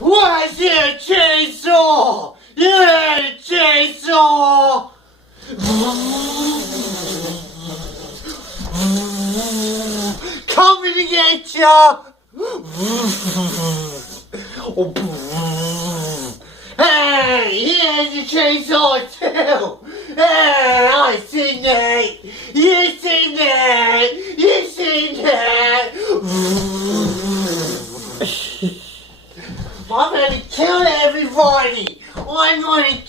Where's your chainsaw? You had a chainsaw! Coming to get ya! Hey, here's your chainsaw too! Hey, I seen that! You seen that! You seen that! I'm gonna kill everybody! I'm gonna